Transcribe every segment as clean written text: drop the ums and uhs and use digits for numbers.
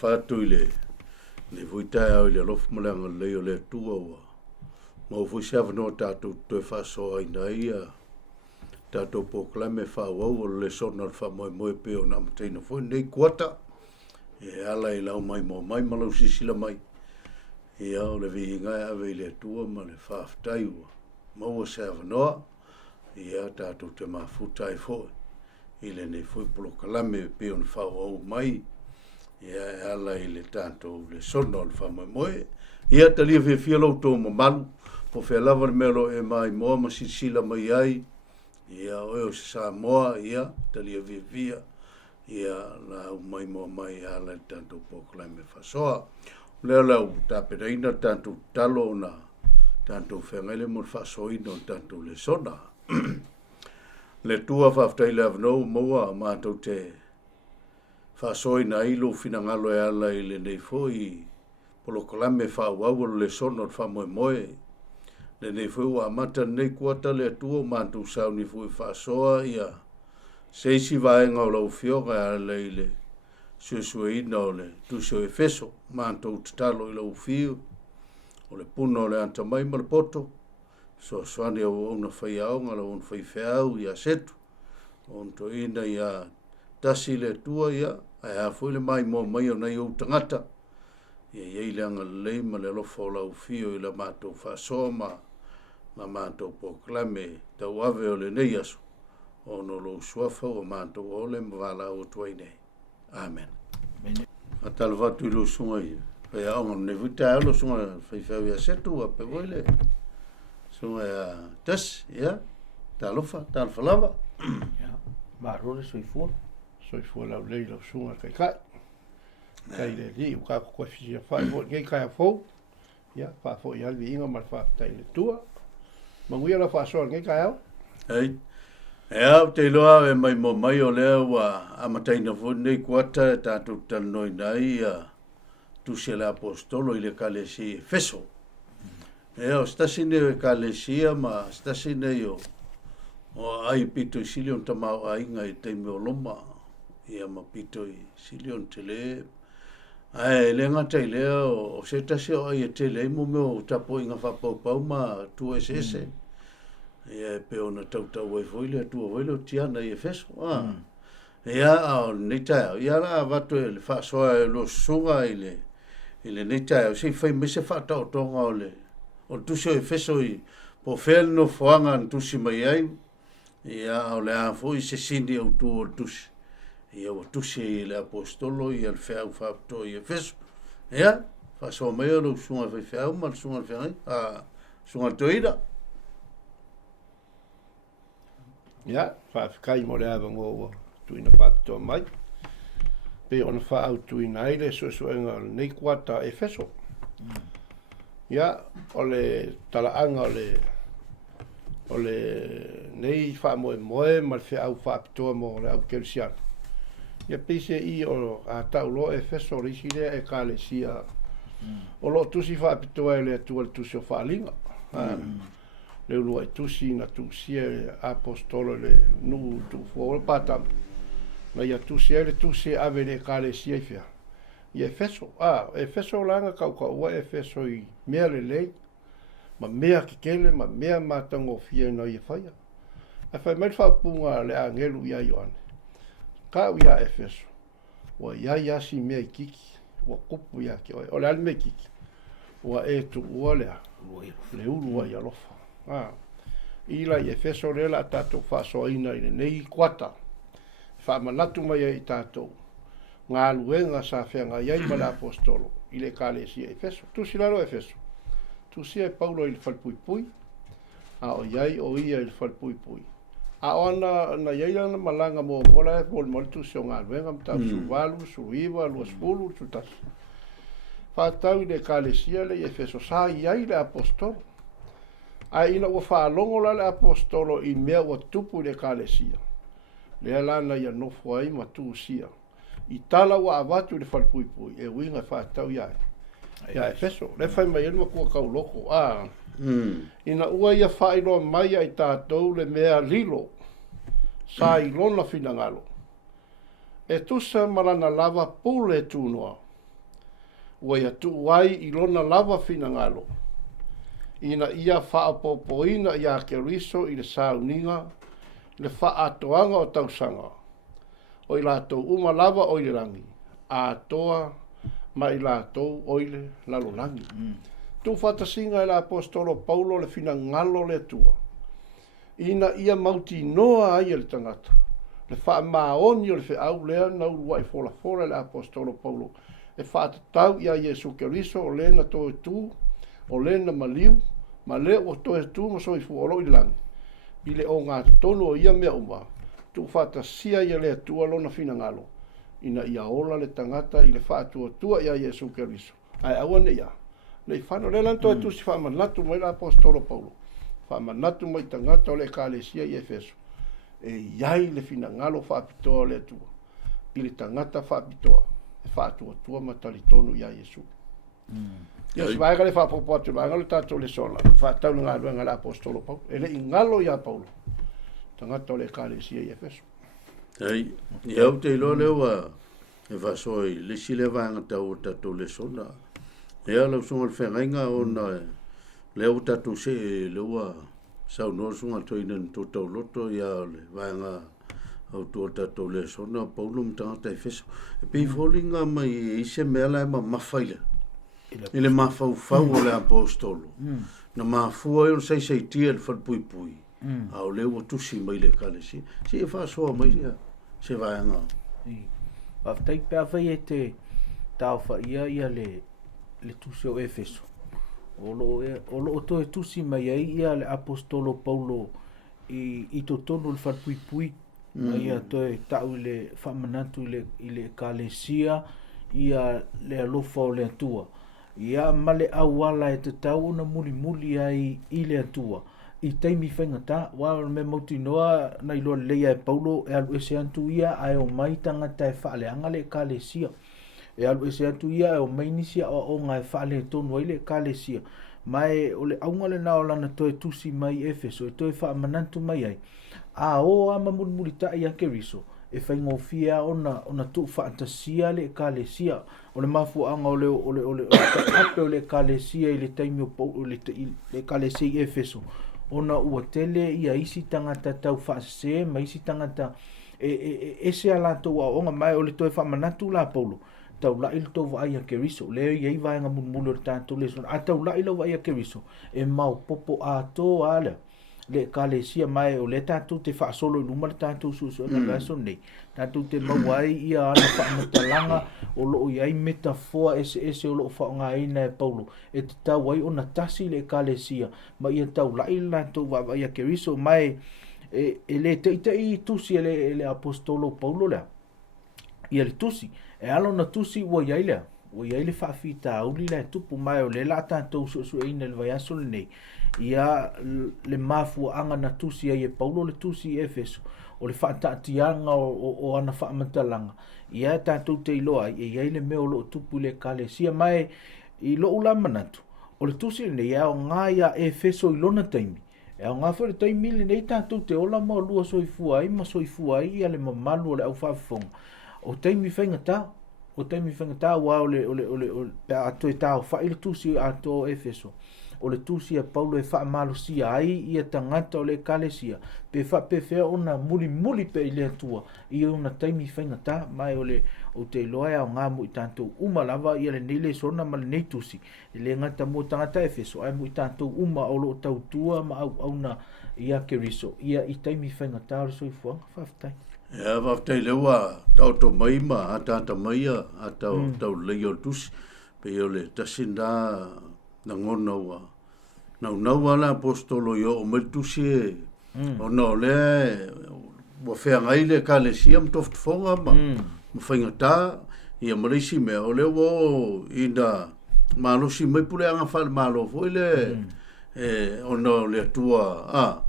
fatu le vuita o le lof molanga le o le tua wa mo fu chava no tatu to fa so ai naia tatu poklame fa o le sona fa mo pe o na mtino fo nei kwata e ala i lau mai mai malau sisila mai e au le vinga ave le tua ma le fa aftai wa mo chava no ia tatu te mafuta i fo ile nei foi poklame pe on fa o mai ia ala i le tanto le sono le fama moe ia talia fia lo to malu po fe lava le melo e mai mo ma sila mai ai ia o sa moa ia talia via ia la mai mo mai ala tanto poklame fa soa le la ta pereina tanto talo na tanto fengele mo fa soino tanto le sona le tua fa after 11 no mo ma to te fa soi na ilo fina ngalo e ala ile nei foi polo kolame fa wau le sono fa moe le nei foi wa mata nei kuata le tuo mantu sau ni foi fa soa ia sei si vai ngalo fioga ala ile sui no le tu so efeso mantu talo ile fio o le puno le anta mai mal poto so soani o una fai au ngalo un fai feau ia setu on to ina ia tasi le tua ia ai a foi le mai mo mai o nei o tangata ia ia le anga le ma le lo fola o fio i la mato fa soma ma mato poklame tau ave o le nei aso o no lo suafa o mato o le mvala o tuaine amen atal vatu i lo sunga ia ai a on ne vuta lo sunga fai fai ia setu a pe voile sunga ia tas ia talofa talfalava ia ma role soifua lau lei lau sunga kai le li u ka ko fisia fa mo ngai kai fo ia fa fo ia li inga mal fa tai le tua manguia la fa so ngai kai au ai e te loa e mai mo mai o lea wa amatai na fo nei kuata tatu tanoi nai tu se la apostolo i le kalesi feso o stasine kalesia ma stasine yo o ai pito silion tamau ainga i te me loma ia mapito i silion tele ai le ngata i le o se tasi o ai tele mo me o tapo inga fa pau ma tu ss ia pe ona tau e foi le tu o le tiana i feso ia o nita ia la vato le fa so lo suga ile nita se fai me se fa tau tonga o tu se feso i po fel no foanga tu si mai ai ia o le a foi se sindi o tu ia o tusi le apostolo ia le fea fa to ia feso ia fa so mai o sunga fe fea mal sunga fe sunga toida ia fa kai mo le ava ngo tu ina pa to mai pe on fa au tu ina ile so nga nei kwata e feso ia o le talaanga o le nei fa mo mal fea au fa to mo le au kelsia ia pese i o a taulo e feso risile e kalesia o lo tusi fa pitoa le tu tusi fa linga le lo tusi na tusi apostolo le nu tu fo patam na ia tusi le tusi ave le kalesia fia ia feso langa ka wa e feso i mea le ma mea kele ma mea matango fia no ia faia a fa mai fa punga le angelu ia yoane ka ia efeso wa ia si me kiki wa kupu ya ke o le me kiki wa e tu ole le ulu wa ia lofa ila efeso le la tato fa so ina ile nei kwata fa manatu mai i tato nga luenga sa fenga ia i mala apostolo ile kalesia efeso tu silaro efeso tu sia paulo il falpui o ia il falpui a ona na yaila na malanga mo bola mo tu songa venga ta suvalu suiva lo spulu tutas fa tau de kalesia le efeso sa yaila apostolo a ina o fa longo la apostolo i mea o tupu de kalesia le la na ya no foi ma tu sia i tala wa avatu de falpui e winga fa tau ya efeso le fa mai mo ko ka loko ina ua ia whaino mai ai tātou le mea lilo sa i lona finangalo e tusa marana lava pule tūnoa ua ia tuu ai i lona lava finagalo ina ia fa'apopoina ia Keriso i le sauniga le fa'aatoaga o tausaga o i latou uma lava o i le lagi atoa ma i latou o i le lalolagi tufatasiga e le apostolo Paulo le finagalo le atua ina ia mautinoa ai e le tagata le fa'amaoni o le fe'au lea na ulua'i folafola le apostolo Paulo e fa'atatau ia Iesu Keriso o lē na toetū o lē na maliu ma lē ua toetū ma soifua o lo'o i le lagi i le o gatotonu o ia mea uma tu'ufatasia ia le atua lona finagalo ina ia ola le tagata i le fa'atuatua ia Iesu Keriso ae aua ne'ia le'i fano le lana toetusi fa'amanatu mai le apostolo Paulo fa'amanatu mai tagata o le ekalesia i Efeso e iai le finagalo fa'apitoa o le atua i le tagata fa'apitoa e fa'atuatua ma talitonu ia Iesu ia si vaega le fa'apopo atu vaega le tatou le sola fa'ataunugaluega le apostolo Paulo e le'i galo ia Paulo tagata o le ekalesia i Efeso ai ia o te ilo lewa e vasoi le sile vaega tau o tatou le sona ia lau sunga le whengainga o na leo tatou se le ua sau no sunga toina to tau loto ia le vaenga au to tatou le sona Paulo mtangata e feso e pei folinga mai i se mela e ma mafaile ile mafaufau o le apostolo na mafua e on sei tia le falpuipui au le ua tusi mai le kalesi si e fasoa mai ia se vaenga aftai pe avai e te tau fa ia le tusi o Efeso o lo to e tusi mai ai ia le apostolo Paulo i to tonu le falpuipui ia to e tau le whamanatu i le kalesia ia le alofa o le atua ia male awala e te tau na muli ai i le atua i taimi whaingata wa me mauti noa na ilo leia e Paulo e alu ese antu ia ai o mai tangata e whaaleanga le kalesia e alu ese atu ia e o mainisia o ngai whaale tonu ai le kalesia mai o le aunga le nao lana toe tusi mai Efeso e toe whaamanantu mai ai a o ama mulita ia Keriso e whaingofia ona tu whaantasia le kalesia o le mafuanga o le ape o le kalesia i le taimi o le kalesia i Efeso ona ua tele ia isi tangata tau whaase ma isi tangata ese ala tau a onga mai o le toe whaamanantu la Paulo tau la il tau vai a Keriso le iai vaenga mulmulo le tātou le son a tau la ilo vai a Keriso e mau popo a tō ala le kalesia mai o le tātou te whaasolo i luma le tātou susu na gaso nei tātou te mawai ia ana whaamatalanga o loo iai metafoa ese o loo whaonga ina e Paulo e te tau ai ona tasi le kalesia ma ia tau la ila tau vai a Keriso mai e le teitai tusi le apostolo Paulo lea ia le tusi e alo na tusi ua iai lea ua iai le whaafita auli le tupu mai o le la tātou susu e ina le vai aso le nei ia le mafua anga na tusi ai e Paulo le tusi i Efeso o le whaataatianga o ana whaamatalanga ia tātou te iloa e iai le meo lo tupu le kalesia mai i lo ula manatu o le tusi le nei o ngā ia Efeso i lona taimi e o ngā whare taimi le nei tātou te ola ma lua soifua ai ma soifua ai ia le mamalu o le au whaafonga o taimi whaingata o taimi whaingata wa o le pe ato e tau whaile tusi ato Efeso o le tusi a Paulo e whaamalosia ai ia tangata o le kalesia pe whapewhea ona muli pe i le atua i ona taimi whaingata mai o te loa o ngā mo i tātou umalava ia le nile sona ma le nei tusi i le ngata mo tangata Efeso ai mo i tātou uma o lo tautua ma au na ia Keriso ia i taimi whaingata o le soifuanga whaftai ia whaftai lewa tau to maima a tata maia a tau leo tusi pe o le tasinda na ngona ua nau ala apostolo yo o meltusi o no le o whengai le kalesia mtoftufonga ma mwhaingata ia marisi me o le wo ina malosi mai pule anga whale malo foi le o no le atua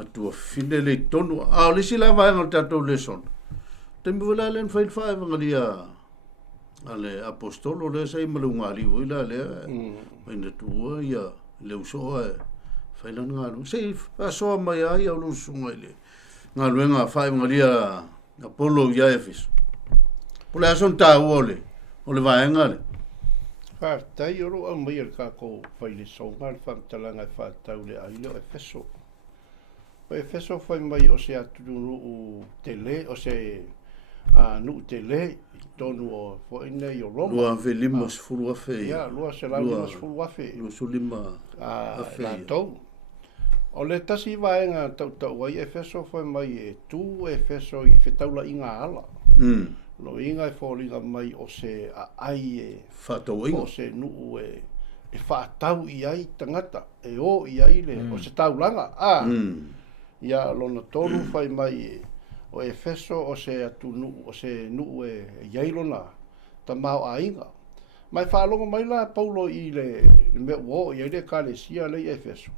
atua fine le tonu o le sila vaenga o tatou le son temi wala len whail whae lia ale apostolo le sai malunga li wila le ina tua ia le usoa whailan ngalu sei asoa mai ai au lusunga ile ngalu enga whae lia Apollo ia Efeso pule ason ta ole o le vaenga le Whātai oro au mai ar kako whai le songa le whamtalanga e whātau le aile o Efeso. O Efeso whai mai o se atunu o te le, o se nu te le, tonu o whaine i o Roma. Lua ve lima sfuru afe. Ia, lua se lau lima sfuru afe. Lua su lima afe. La tau. O le tasi vaenga tau ai Efeso whai mai e tu Efeso i whetaula inga ala. Lo inga e whōringa mai o se ai e Whātau inga. o se nuu e whātau i ai tangata, e o i ai le, o se taulanga. Ia lona tolu whai mai e o Efeso o se atu nuu, o se nuu e iailona ta mau a inga. Mai whaalonga mai la Paulo i le me uo i ai le kalesia le i Efeso.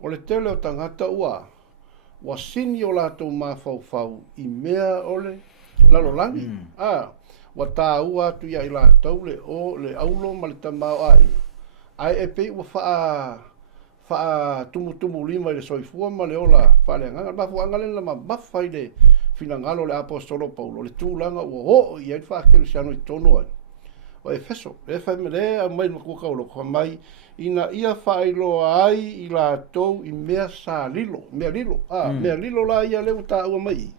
O le tele o tangata ua, wa sini o lātou mawhau i mea o le lalolangi. Wa tā ua atu ia i lātou le o le aulo ma le tamau ai. Ai e pei ua wha tumu lima i le soifua ma le ola whale anganga. Mafu angale la mawha i le finangalo le apostolo Paulo. Le tūlanga ua o i ai whakeru siano i tono ai. O Efeso, e whai me rea a mai makuka ulo kwa mai ina ia whailo ai i lātou i mea sa lilo, mea lilo. Mea lilo la ia leu tā ua mai.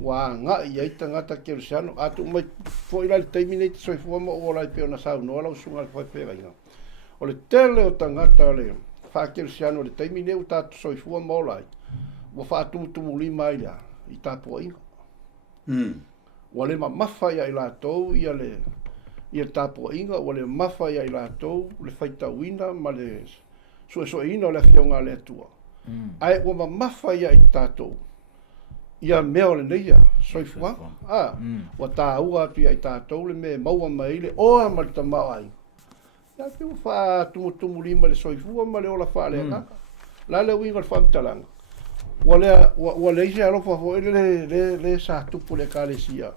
Wa nga i ai tangata kerusiano atu mai fo ila le taimine te soifua mo o lai peo na sau no ala usunga le fai pera inga. O le tele o tangata le wha kerusiano le taimine u tatu soifua mo lai. Wa wha tumu lima i lea i tāpua inga. Wa le mawha ia i lātou ia le tāpua inga. Wa le mawha ia i lātou le whaitawina ma le suesoina o le fionga le atua. Ai wa mawha ia i tātou. Ia mea o le neia, soifua. Wa tā ua atu ia i tātou le me maua mai le oa ma le tamau ai. Ia te u wha tumu lima le soifua ma le ola wha le ngaka. La le winga le whamtalanga. Wa le ise alofa fo le sa tupu le kālesia.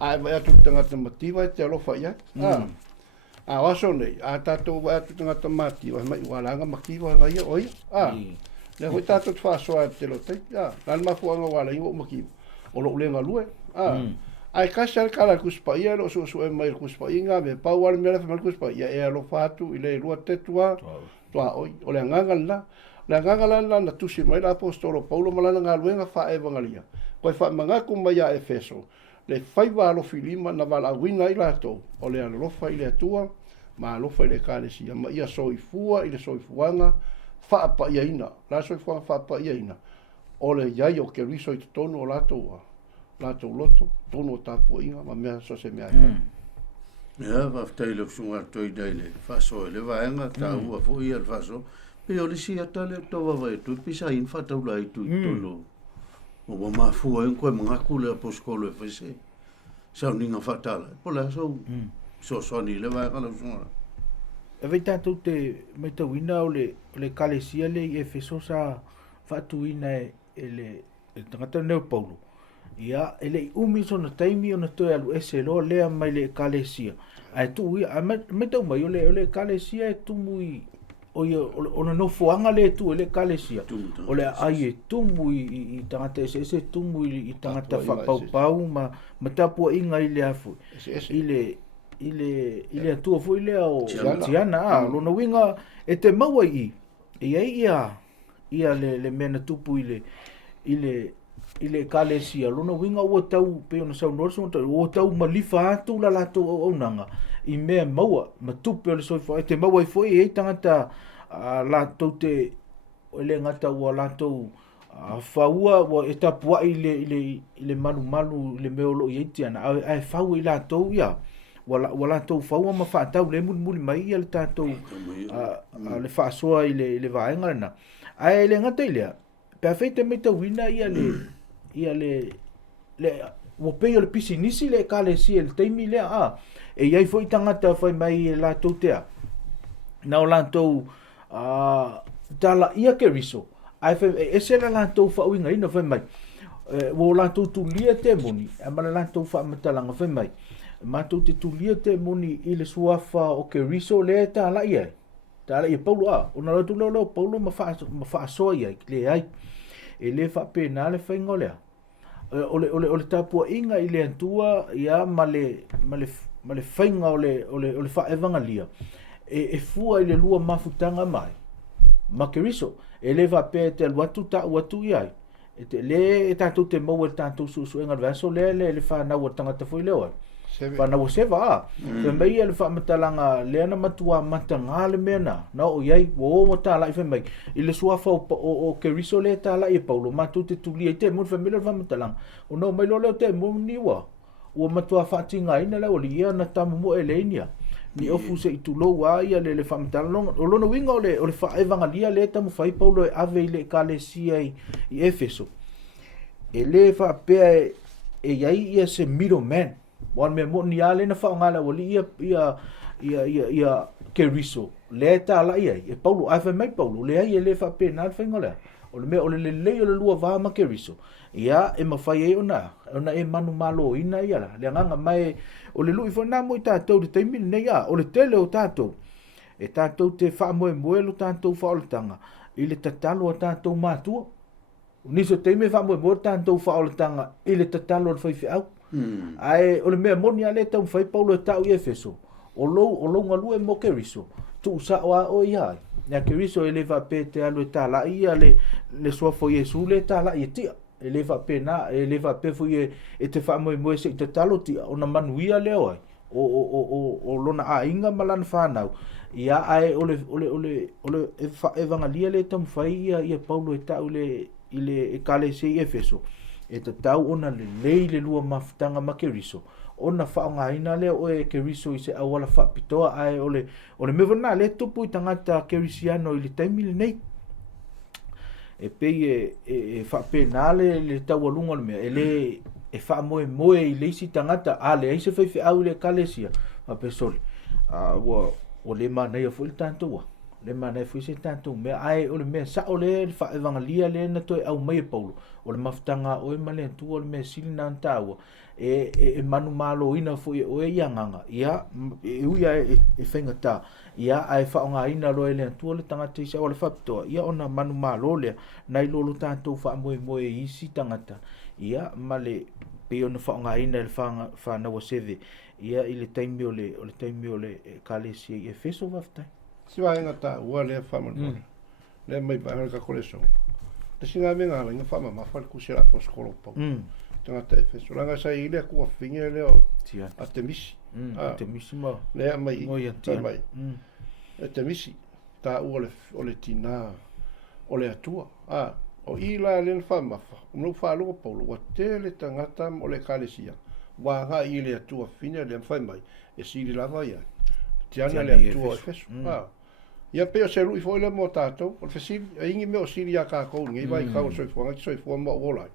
Ai vai atu tangata mativa te alofa ia. Waso nei, a tātou vai atu tangata mativa. Mai walanga makiwa vai ia oia. Le hoi tātou whāsoa te lo tei. Nāna mafuanga wala ingo umaki. O lo ulenga lue. Ai kasi al kala kuspa ia lo su e mai kuspa inga me pau wala mele fa kuspa ia e lo fatu ile lua tetua. Tua oi o le nganga la. Le nganga la na tusi mai la apostolo Paulo malana nga luenga fa evangelia. Koi fa mangaku mai a Efeso. Le faiva lo filima na vala wina ila to. O le lo fa ile tua ma lo fa ile kalesia ma ia soifua ile soifuanga. Whaapa ia ina, la soifua whaapa ia ina. O le iai o ke riso i tonu o lātou loto, tonu o tāpua inga, ma mea so se mea ikai. Ia, whaftai le kusunga toi daile, whaso e le vaenga, tā ua fo ia le whaso. Pe o le si atale towa vai tu, pisa in whataula i tu tonu. O wa mafua en koe mangaku le aposkolo e whaise. Sau ninga whatala, po le aso, so soni le vaenga le kusunga. E vei tātou te mai tauina o le kalesia le i Efeso sa whaatuina e le tangata neo Paulo. Ia, e le umi so na taimi o na toi alu ese loa lea mai le kalesia. Ai tu ia, mai tau mai o le kalesia e tumu i o na nofoanga le tu le kalesia. O le ai e tumu i tangata ese tumu i tangata whapaupau ma tapua inga i le afu. Ile atua fo ile o Tiana lona winga e te maua i ia le mena tupu ile kalesia lona winga o tau pe ona sau norso o tau malifa atu la lato o nanga i me maua matupu le soifo e te maua i foi e tangata lato te ele ngata o lato faua o e tapua ile malu le meolo i Tiana ai fau i lato ia wala tau faua ma whaatau le muli mai ia le tātou le whaasoa i le vaenga rena. Ai le ngata ilea, pia feite me tau wina ia le wapei o le pisinisi le kālesi e le teimi lea e iai fo i tangata whai mai e lātou tea. Na o lātou tala ia ke riso, ai e se la lātou whauinga ina whai mai. Wo lātou tu lia te moni, e mana lātou whaamatalanga whai mai. Matou te tulia te moni i le suafa o ke riso le ta la ia. Ta la ia Paulo ona la tu lo Paulo ma fa so ia le ai. E le fa pena le fa ngolea. O le tapua inga i le antua ia ma le ma le whainga o le wha evangalia, e fua i le lua mafutanga mai, ma ke riso, e le va pe te aluatu ta uatu iai, e te le e tātou te mau e tātou su enga vaso le whanau o tangata fui leo ai. Whanau o seva a, whamai e le whamatalanga le ana matua matanga le mena, na o iai, o tā lai whamai, i le suafa o ke riso le tā lai e paulo, mātou te tuli e te mun whamai le whamatalanga, o no mai lo leo te mun niwa, ua matua whaatinga ina leo li ia na tamu mo e le inia. Ni ofu se itu lo wa ia le whamatalanga, o lono winga o le whaevangalia le tamu whai paulo e ave i le kalesia i Efeso. E le whaapea e iai ia se middleman, wan me mo ni ale na whaongala o li ia ke riso, le ta la ia, e paulo, ave mai paulo, le ai e le whaapea na whainga lea, o le o le o le lua vaa ma ke riso. Ia e mawhai e ona e manu malo ina ia la, le anganga mai o le lui whanā mo i tātou le taimini nei a, o le tele o tātou, e tātou te wha moe lo tātou whaoletanga, i le tatalo o tātou mātua, niso teime wha moe tātou whaoletanga, i le tatalo o le whaifi au, ai o le mea moni a le tau whai paulo e tau i Efeso, o lou ngalue mo ke riso, tu usa o iai, ia ke riso e le va pe te alu e tāla ia le suafo Iesu le tāla i tia, e lewa pena e lewa pefu e te wha moe se i te talo tia o na manuia leo ai o lona a inga malana whanau ia ai ole e vangalia le tamu whai ia paulo e tau i le kale se i Efeso e te tau ona le lua mafutanga ma ke riso ona whaonga ina leo o e ke riso i se awala whapitoa ai ole mewana le tupu i tangata ke risiano i le taimile nei e pei e whapenale le taualunga le mea, e wha moe i leisi tangata, a le eise whaifi au le kalesia, a pesoli. O le manai a fui le tātua, le manai fui se tātua, mea ai o le mea sa o le wha evangalia le na toi au mai e paulo, o le mafutanga o e male tua o le mea sili na antaua, e manu malo ina fui o e ianganga, ia, e uia e whaingata, ia ai whaonga ina loe le antua le tangata isa o le whapitoa, ia ona manu malo lea, nai lolo tātou wha moe isi tangata, ia male pe ona whaonga ina le whanawa seve, ia i le taimi o le kalesia i Efeso waftai. Siwa inga ta ua le whamanu, le mai pai ka koleso. Te singa me ngā inga whama mawhal kusera po skolo pau. Tangata Efeso, ranga sa i le kua whinge leo a te misi. Te misi ma. Lea mai, ta mai. E te misi, ta ua o le tina, o le atua. O i la le whamafa, umlau whaalua paulo, wa te le tangata o le kalesia. Wa ngā i le atua whine le mwhai mai, e siri lava ia. Tiana le atua Efeso. Ia peo se lui foi le mo tātou, o le whesiri, a ingi meo siri a kākou, ngai vai kau soifua, ngai soifua mo olai.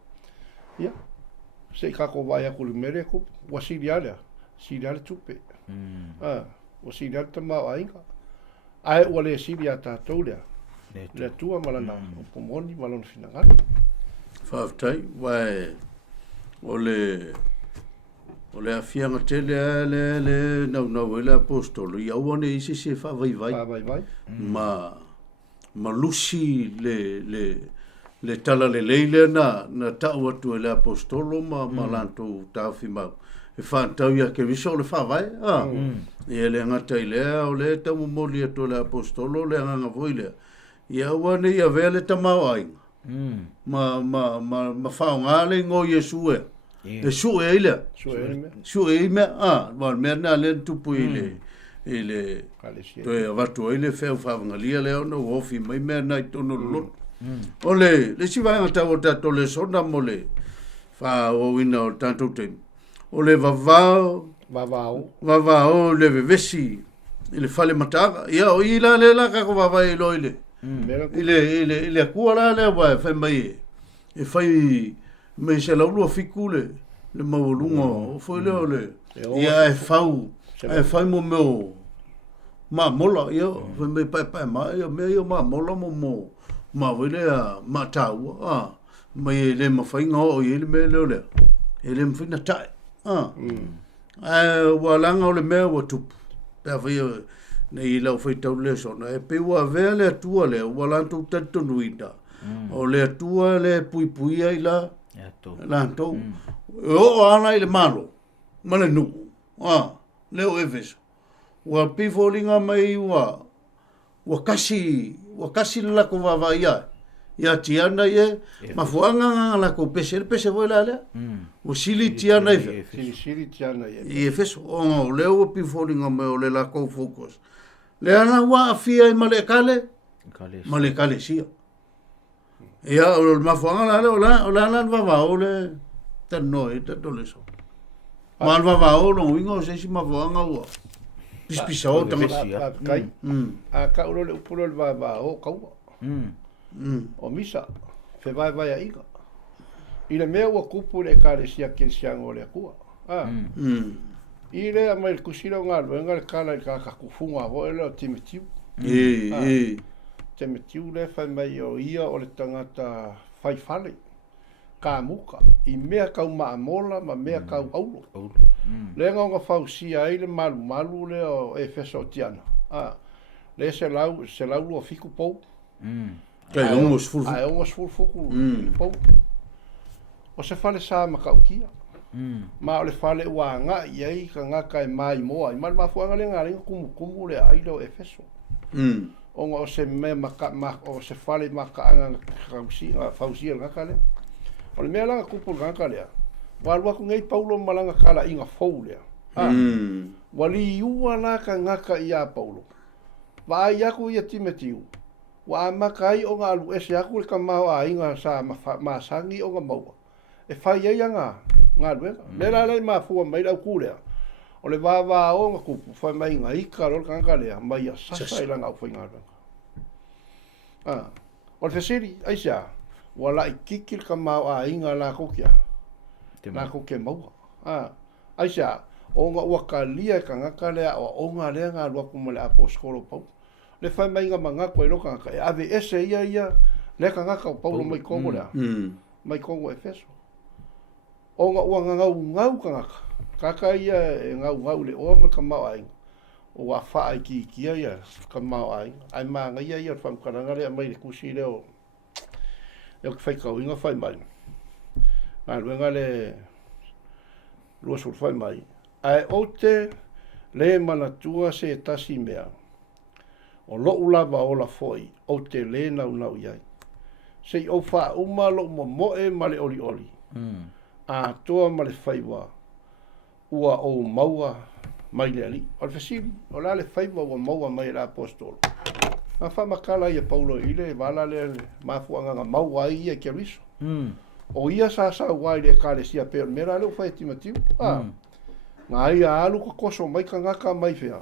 Ia, se kākou vai a kulu mere kup, wa siri alea tupe. O siri alea tamau a inga. Ai ua le siri a tātou lea. Le atua malana, o pomoni malana finangana. Whaftai, wai, o le afianga tele le nau ele apostolo i awane isi se whawaiwai ma lusi le tala le leile na tau atu ele apostolo ma lanto tawhi mau e whantau ia ke viso le whawai e le ngata i lea o le tau moli atu ele apostolo le nganga voi lea i awane ia vele tamau ainga ma whaonga le ngo Yesu e su e ile wa merna le tupu ile to e watu ile fe whavangalia le ona ofi mai merna i tono lo ole le si vai ngata o tato le sonda mole fa o ina o tanto tem ole vavao le vesi ile fale mataga ia o ila le la ka ko vavai lo ile kuala le wa fa mai e fai me se la lua fikule le maulunga o foi le ia e fau mo meu ma mola yo me pai ma yo me yo ma mola mo ma vele a matau me le ma fai ngo ele me le ele me fina tai walanga o le me o tu pa vai nei la foi tau le so na e pe wa vele tua le walanto tanto nuita o le tua le pui ai la to o ana ile malo male nu leo Efeso. Ua pifolinga mai ua kasi lako vavaia. Ia tiana ye, mafuanga lako pese voi la lea. Ua sili tiana ife. Sili tiana ye. I Efeso, o leo ua pifolinga mai o le lako focus. Le ana ua afia i male kale sia. Ia o mafuanga la le o la vava o le tano e tatole so. Ma vava o no wingo se si mafuanga ua. Pispisa o tanga. Kai. A ka ulo le upulo le vava o kaua. O misa. Fe vai a iga. I le mea ua kupu le kale sia kensianga o le akua. I le a mai kusira ngā luenga le kala i ka kufunga ho e leo Timotiu. Timotiu le fai mai o ia o le tangata fai fale. Ka muka. I mea kau maamola ma mea kau aulo. Le ngā fausia ai le malu le o Efeso tiana. Le se lau o fiku pou. Kai ongos fulfu. Ai ongos fulfuku pou. O se fale sa makaukia. Ma o le fale ua ngā iai ka ngaka e mai moa. I mafuanga le ngā ringa kumu le ai leo Efeso. O se me o se fale makaanga fausia ngaka le. O le mea langa kupu ngaka lea. Walua ku ngei Paulo malanga kala inga fau lea. Wali iua la ka ngaka ia Paulo. Wa ai aku ia Timotiu. Wa amaka ai o ngā alu ese aku le ka maho a inga sa masangi o ngā maua. E fai ai ngā luenga. Mera lei mafua mai lau kulea. O le vava o ngā kupu fai mai ngā ika rol ka ngaka lea. Mai a sasa i langa au fai ngā luenga. O le fesiri, aisia. Wala i kikil ka maho a inga la kokia. La kokia maua. Aisia. O ngā waka lia ka ngaka lea o ngā lea ngā luaku mo le aposkolo pau. Le fai mai ngā mangako e roka ngaka. E ave ese ia le ka ngaka o Paulo mai kongo lea. Mai kongo Efeso. O ngā ua ngau ka ngaka. Kaka ia e ngau le oa ma ka mau ainga. O wa faa i ki ia ka mau ainga. Ai maa ngai ia whamkaranga lea mai le kusi leo. Leo ki whaikau inga whai mai. Ngā ruenga le lua sur whai mai. Ai o te le manatua se tasi mea. O loo lava o la foi. O te le nau iai. Sei o wha uma lo moe ma le oli. A toa ma le whaiwa. Ua o maua mai le ali. O le fasili. O la le whaiwa ua maua mai le apostolo. Nga whamakala ia Paulo ile. Wala le mafuanga nga maua ia kia riso. O ia sa wai le kare sia peo. Mera leo whai Timotiu. Nga ia alu ka koso mai ka ngaka mai whea.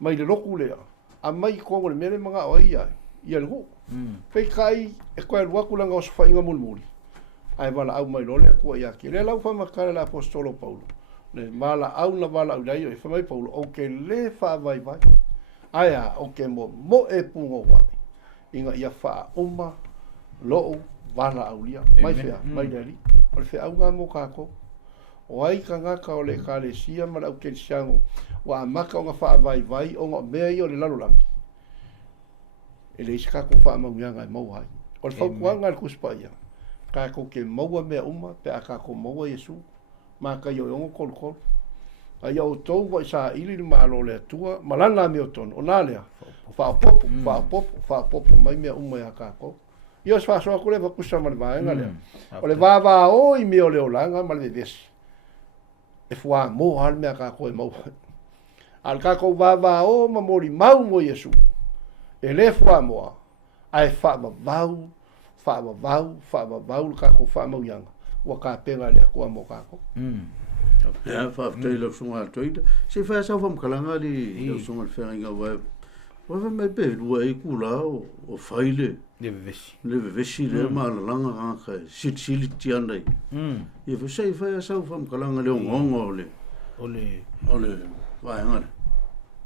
Mai le loku lea. A mai kongo le mere mga o ia. Ia le ho. Pei kai e koe luaku langa o sa whainga mulmuri. Ai wala au mai lole kua ia ki. Le lau whamakara le apostolo Paulo. Le wala au na wala au daio e whamai Paulo. O ke le wha vai. Aia o ke mo e pungo wai. Inga ia wha uma loo wala au lia. Mai whea, mai dali. O le whea au ngā mo kako. O ai ka ngaka o le kare sia ma lau ke siango. Wa amaka o ngā wha vai o ngā mea i o le lalulangi. E le isi kako wha maunga e mau hai. O le whaukuanga le kuspa ia. Kako ke maua mea uma, pe a kako maua Yesu. Ma ka yo yongo kol. A ia o tau wa isa ili ni maalo lea tua, malana mea o tono, o nā lea. Wha popo, mai mea uma ia kako. Ia swa soa kule wa kusa ma le vaenga lea. O le vava o i mea o leo langa, ma le vesi. E fua mo hal mea kako e maua. Al kako vava o ma mori mau mo Yesu. E le fua moa, ai wha vau, kako wha mau yanga. Wa ka penga le kua mo kako. Ja, whaaftei lau sunga atoida. Se whaia sau whamkalanga li lau sunga whainga wai. Wawa mai pe, lua e kula o whaile. Lewe vesi le maalalanga ngaka e sili tianai. Ia whasei whaia sau whamkalanga le o ngonga o le. O le whainga le.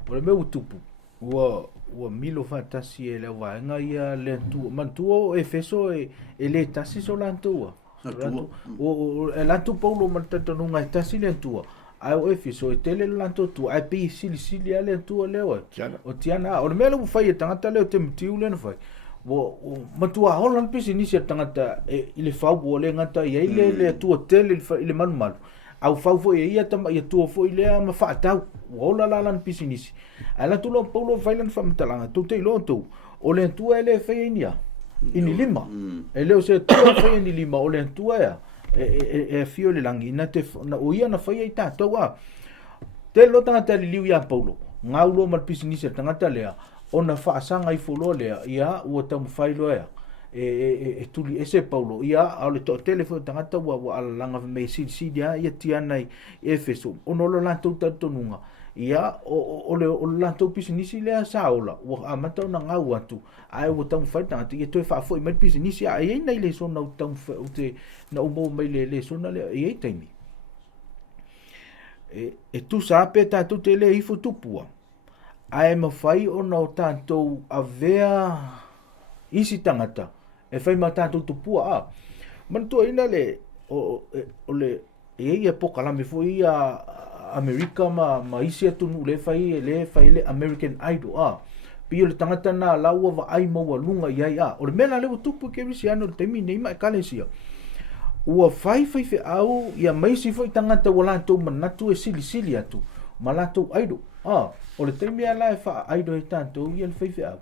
O le meu tupu. Ua milo fatasi e le waenga ia le tua. Mantua o Efeso e le tasi so lantua. O lantua Paulo matatanunga e tasi le tua. Ai o Efeso e tele lantua tua. Ai pi sili a le tua leo. O tiana. O le mele ufai e tangata leo te mtiu le na fai. Matua holan pisi nisi a tangata i le whaupu o le ngata i le tua tele i le manumalu. au fau fo ia tama ia tu fo ile ma fa tau ola la lan pisinisi ala tu lo paulo failan fa mtalanga tu te lo tu o le tu ele fe inia ini lima ele o se tu fe ini lima o le tu ya e fio le langi na te na o ia na fa ia ta to wa te lo tanga te liu ya paulo ngaulo mal pisinisi tanga lea ona fa sanga I folo lea ia o tam failo ya e tuli ese paulo ia au le to telefo tangata wa ala langa me si dia ia tiana Efeso ono lo lanto tatonunga ia o le lanto pisinisi le saola wa amata na ngau atu ai o tam fa tangata ia to fa foi me pisinisi ai nei le so na tam fa te na umo mai le so na le ia taimi e tu sa peta tu te le ifo tupua ai ma fai ona o tanto avea isi tangata e fai mata tu pua a man tu ina le o le ia poka la me foi a America ma isi atu le fai le American Idol a pio le tangata na laua va ai mo lunga ia a o le mena le tupu ke risiano te mi nei mai kalesia ua fai fe au ia mai si foi tangata wala tu manatu e sili atu malatu Idol a o le temi ala e fa Idol e tanto ia le fai fe au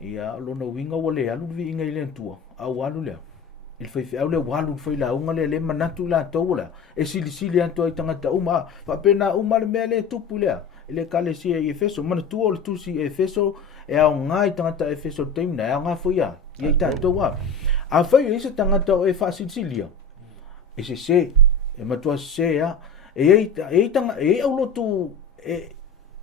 ia lona winga wale alu vi inga ile tua au alu le il fai au le walu fai la unga le manatu la tola e sili anto ai tangata uma fa pena uma le mele tupu le ile kale si e Efeso man tu ol tu si Efeso e au ngai tangata Efeso tem na nga foi ia ia tanto wa a fai ise tangata e fa sili e se e matua se ya e tanga e au lotu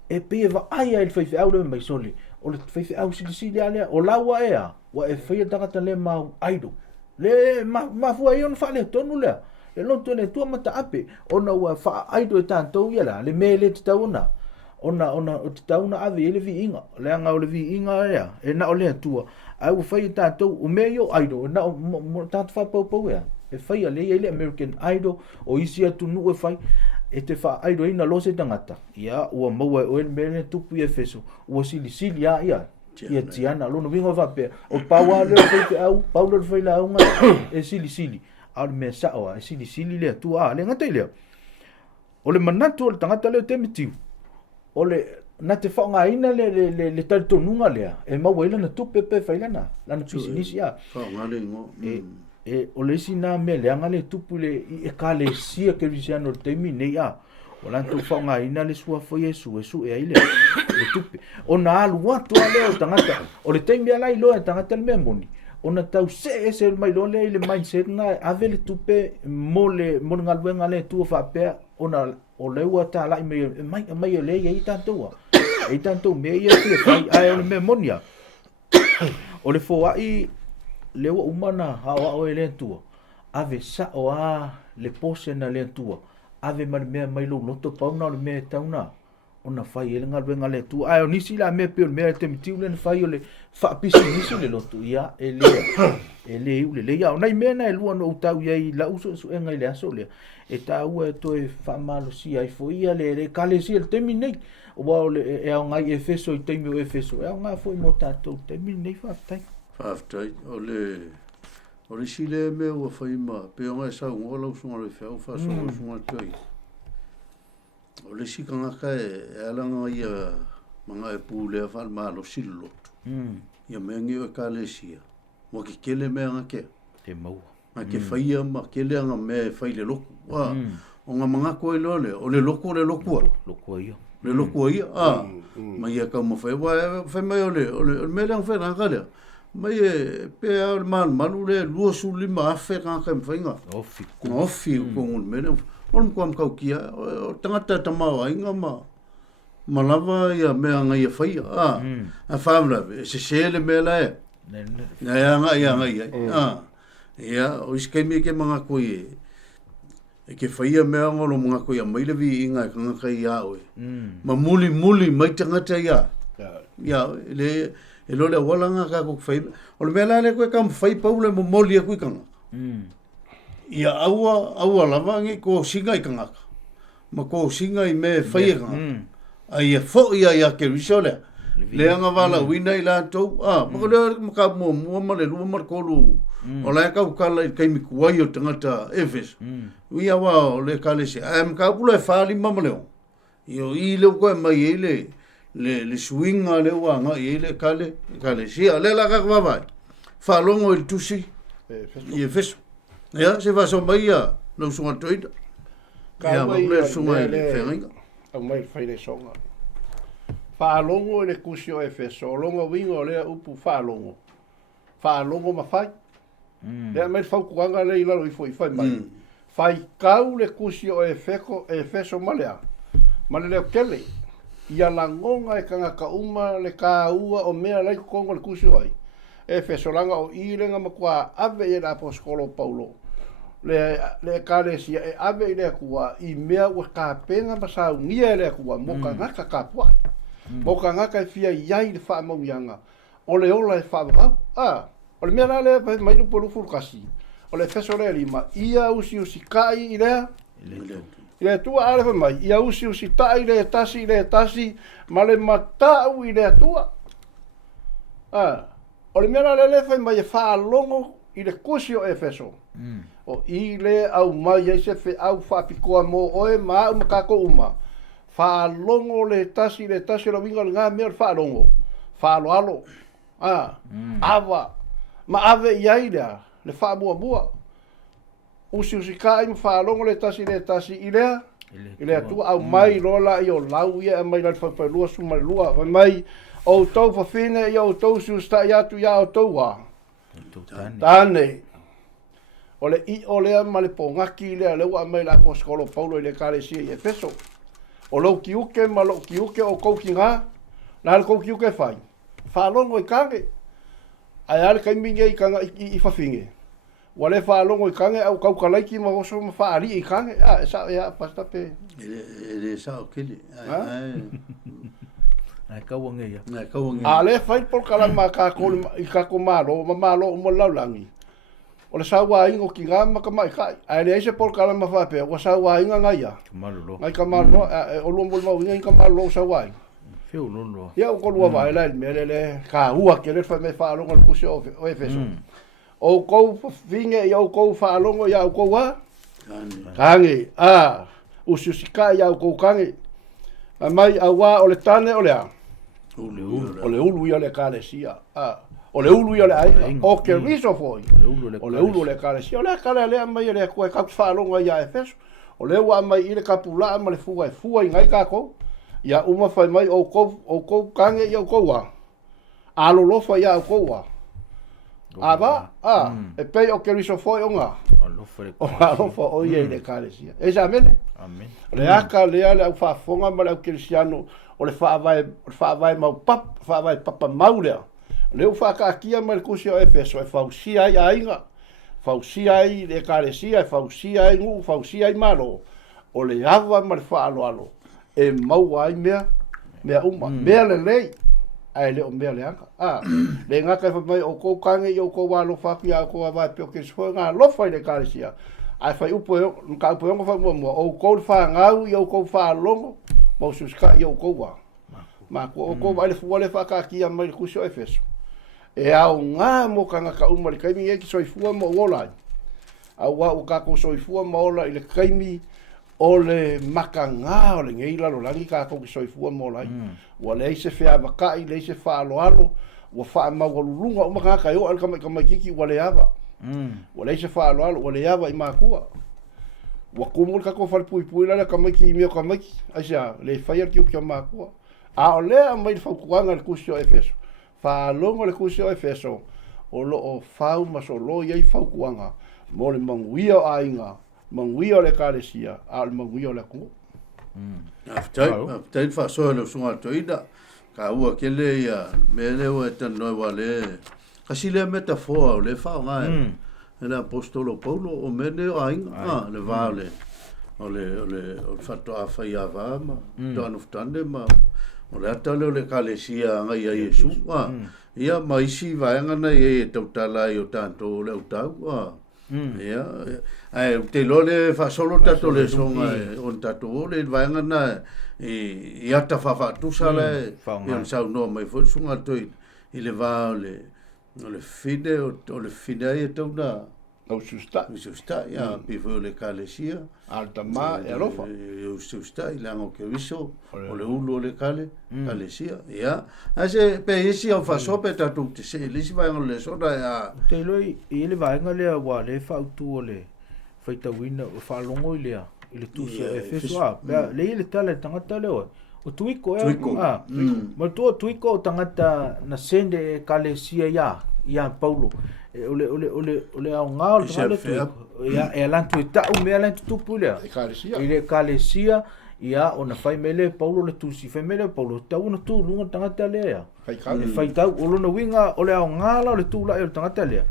e pe va ai il fai au le mai soli o le fai au sili ale o lawa ea wa e fai tangata le ma Idol le ma fu ion fa le tonu le e lo tone tu mata ape ona wa fa Idol tanto ia la le mele tauna ona o tauna ave le vi inga le anga o le vi inga ea e na o le tua ai fai tanto o meio Idol na mo tanto fa po ea e fai le American Idol o isi atu nu e fai e te fa Idol ina lo se tangata ia ua maua o el mele tupu Efeso ua sili ia tiana lo no vingo va pe o pawa le fe au paulo fe la unga e sili al me sa o e sili le tu a le ngata le o le manatu o le tangata le te mitiu o le na te fa nga ina le tal tonunga le e mawela na tupe pe fa ina la na pisi ia fa ngale ngo e o le sina me le anga le tupu le e kale sia ke visiano te mi nei a o la tu fa nga ina le sua fo Yesu e ai le tupe o na alu watu ale o tangata o le te mi ala ilo e tangata le memoni o na tau se mai lo le mindset na ave le tupe mo ngalwenga le tu fa pe o na o le wa ta la mai le e tanto me ia te fai ai o le memonia o le fo ai le wa umana hawa o ele tua ave sa o a le pose na le tua ave mai lo loto pauna le me tauna ona fai ele ngal le tua ai nisi la me pe me te mitiu le fai o le fa pisi nisi le loto ia ele u le ia ona mena e lua no tau ia la uso su enga ile aso le e tau e to e fa malo si ai fo ia le kale si el terminei o wa le e ngai Efeso i temi o Efeso e nga foi mo tato terminei fa tai Faftai, o le sile me ua whaima, pe o ngai sa ungola usunga le whau, whasunga usunga toi. O le sika ngaka e alanga ia mga e pūlea whal malo silotu. Ia mengi o e kalesia. Mo ki kele mea ngake. Te maua. Ma ke whaia ma kele anga me whai le loku. O ngā mga koe lole, o le loku a. Loku ia. Le loku ia, ma ia ka mo whai, whai mai o le mele ang whai naka lea. Mai e pe au malu le lua su lima afe ka mwhainga. Ofi kongun mene. On kuam kau kia, o tangata tamau ainga ma lava ia mea ngai e whaia. A whamla, se sele mea lae. Ia ngai. Ia, o iskai me ke mga koe e ke whaia mea ngolo mga koe a mailevi inga e kangakai ia oe. Ma muli mai tangata ia. Ia, e lo le walanga ka ko fai o le mela le ko kam fai paule mo moli ku kanga ia aua lava ngi ko singa i kanga ma ko singa i me fai kanga ai e fo ia ke risole le anga wala wina i lātou maka lea maka mua ma le lua markolu o lai kau kala i kaimi kuai o tangata Efes ia wa o le kalesi maka pula e whāli mama leo i leo koe mai e le swinga leo wanga i le kalesi le la kakawawai whalongo i tusi i Efeso ia se waso mai ia no sunga toida ia ma le sunga i le whenga au mai whaile songa whaalongo i le kusi o Efeso o longa wingo lea upu whaalongo ma whai lea mai whaukuanga le i lalo i whai mai whai kau le kusi o Efeso ma lea ma le leo kele ia langonga e kanga ka uma le ka ua o mea lai kukongo le kusi o ai Efeso langa o irenga makua ave i le apostolo Paulo le kalesia e ave i le kua i mea ua ka penga masau ngia i le kua moka ngaka ka puai moka ngaka e fia iai le wha mauianga o le ola e wha mabau o le mea la le mai lupo lufu kasi o le Efeso le lima ia usi kai i lea i le tua ale mai ia usi tai i le tasi ma le matau i le tua o le mea la le whai mai e wha longo i le kusi o Efeso o i le au mai e se fe au whapikoa mo oe ma au makako uma whalongo le tasi lo winga le ngā mea le whalongo whaloalo awa ma ave iai lea le whamua usi kai ma whalongo le tasi i lea i lea tua au mai lola i o lau ia mai la whapalua suma lua mai o tau whawhine i o tau siusta i atu ia o tau wa tane o le i o lea ma le pongaki lea leua mai la apostolo Paulo i le kalesia i Efeso o lau kiuke ma lau kiuke o kouki ngā na le kou kiuke whai whalongo i kange ai ale kaiminge i kanga i whawhinge wa le whalongo i kange au kaukalaiki ma hoso ma whaari i kange e sa ea pasta pe ele sa o kili ai kauange ia a le whai por kalama i kako malo ma malo umo laulangi o le sawa ingo ki ngā maka mai kai ai le eise por kalama whape o sawa inga ngai a ngai kamalo o luo mo mau inga kamalo sawa inga feu lolo ia o kolua vai la le ka hua ke le fa me fa longo le pusi o Efeso o kou finge ia o kou fa longo ia o kou wa kange ususika ia o kou kange mai awa o le tane o le a o le ulu ia le kalesia o le ulu ia le ai o ke riso foi o le ulu le kalesia o le kale le mai le ko ka fa longo ia Efeso o le wa mai ile kapula ma le fuga i ngai ka ko ia uma fai mai o kou kange ia o kou wa alo lofa ia o kou wa ava e pei o ke riso foi o nga o alofa o ia le kalesia e sa mene amen le aka le ale au fa fonga ma le cristiano o le fa vai mau papa maulea le fa ka kia ma le kusi o Efeso e fausia ia inga fausia i le kalesia fausia i ngu fausia i malo o le ava ma le fa alo e mau ai mea uma mea le lei ai le o mea le anga le ngaka fa mai o kou kange i o kou walo whaki a o kou avai peo ke sifo ngā lofa i le kalesia ai fai upo ka upo yongo fa mua o kou wha ngau i o kou wha longo mau suska i o kou wa ma o kou wale fuale whaka kia mai le kusi o Efeso e au ngā mo ka ngaka uma le kaimi e ki soifua mo olai au wa o kako soifua mo ola i le kaimi o le makanga o le ngeila lo langi ka ko soifua mo lai wa le se fea makai le se fa alo wa fa ma golunga o maka ka yo al kama kiki wa le ava wa le se fa alo wa le ava i makua wa kumul ka ko fal pui la kama ki mi kama ki asia le fire ki o makua a le mai fa kuanga le kusio Efeso fa longo le kusio Efeso o lo o fau ma so lo ye fa kuanga mo le manguia ainga manguia le kalesia al manguia le ku aftai fa so le sunga toida ka ua kele ia mele o tanoi wale kasi le metafora le fa nga le apostolo Paulo o mene o ainga le vale o fatto a faia va ma don of tande ma o le atale o le kalesia nga ia Yesu ia mai si vaenga na e tautala i o tanto le utau ia ai te lole fa solo tato le songa on tato le vainga na i ata fa tu sale ia sa no mai fo sunga toi i le va le fide o le fide ai to na au susta ia pe fo le kalesia alta ma e rofa o susta i lango ke viso o le ulo le kalesia ia ase pe isi o fa so pe tato te se le si vainga le soda ia te loi i le vainga le wa le fa tu le faita wina o fa longo ile ile tu se fe so le tale tangata le o tuiko ma tu tuiko tangata na sende kalesia ia Paulo ole au ngao tangata tuiko ia e lan tu ta o me lan tu pula ile kalesia ia ona fai mele Paulo le tu si fai mele Paulo ta una tu lunga tangata le ia fai ta o lona winga ole au ngala le tu la e tangata le